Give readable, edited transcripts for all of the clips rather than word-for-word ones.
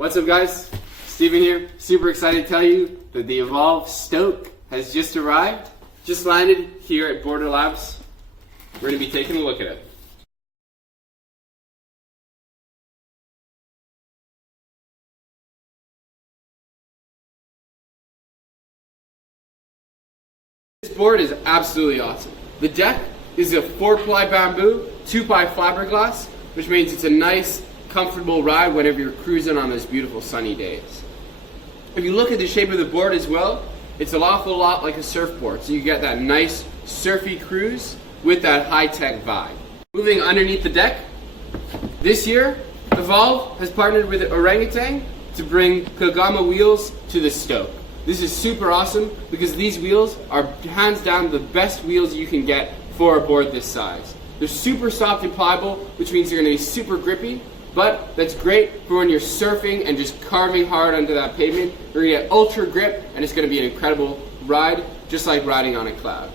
What's up guys, Steven here. Super excited to tell you that the Evolve Stoke has just arrived. Just landed here at BoarderLabs. We're going to be taking a look at it. This board is absolutely awesome. The deck is a 4-ply bamboo, 2-ply fiberglass, which means it's a nice, comfortable ride whenever you're cruising on those beautiful sunny days. If you look at the shape of the board as well, it's an awful lot like a surfboard, so you get that nice surfy cruise with that high-tech vibe. Moving underneath the deck, this year Evolve has partnered with Orangutan to bring Kagama Wheels to the Stoke. This is super awesome because these wheels are hands down the best wheels you can get for a board this size. They're super soft and pliable, which means they're going to be super grippy, but that's great for when you're surfing and just carving hard onto that pavement. You're going to get ultra grip and it's going to be an incredible ride, just like riding on a cloud.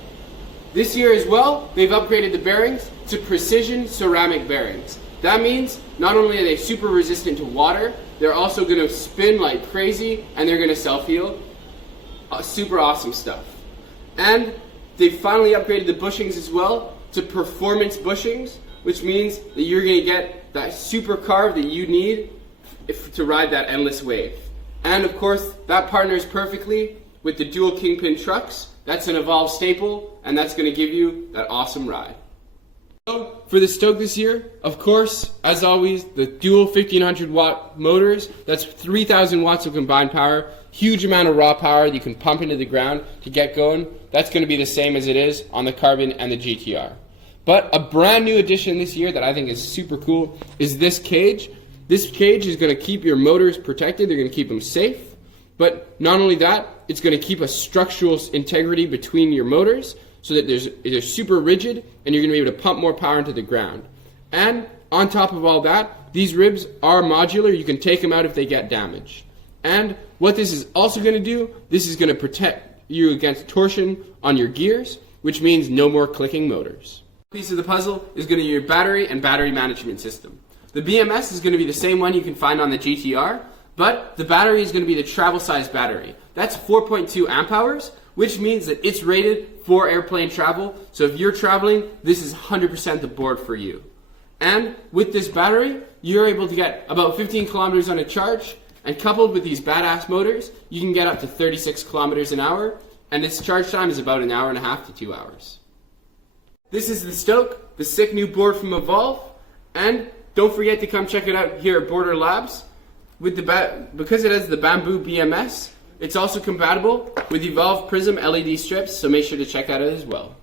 This year as well, they've upgraded the bearings to precision ceramic bearings. That means not only are they super resistant to water, they're also going to spin like crazy and they're going to self-heal. Super awesome stuff. And they finally upgraded the bushings as well to performance bushings, which means that you're going to get that super carve that you need to ride that endless wave. And of course, that partners perfectly with the dual kingpin trucks. That's an Evolve staple, and that's going to give you that awesome ride. So for the Stoke this year, of course, as always, the dual 1500 watt motors. That's 3,000 watts of combined power. Huge amount of raw power that you can pump into the ground to get going. That's going to be the same as it is on the Carbon and the GTR. But a brand new addition this year that I think is super cool is this cage. This cage is going to keep your motors protected. They're going to keep them safe. But not only that, it's going to keep a structural integrity between your motors so that they're super rigid and you're going to be able to pump more power into the ground. And on top of all that, these ribs are modular. You can take them out if they get damaged. And what this is also going to do, this is going to protect you against torsion on your gears, which means no more clicking motors. Piece of the puzzle is going to be your battery and battery management system. The BMS is going to be the same one you can find on the GTR, but the battery is going to be the travel size battery. That's 4.2 amp hours, which means that it's rated for airplane travel. So if you're traveling, this is 100% the board for you. And with this battery, you're able to get about 15 kilometers on a charge, and coupled with these badass motors, you can get up to 36 kilometers an hour, and its charge time is about 1.5 hours to 2 hours. This is the Stoke, the sick new board from Evolve, and don't forget to come check it out here at BoarderLabs. Because it has the bamboo BMS, it's also compatible with Evolve Prism LED strips, so make sure to check that out as well.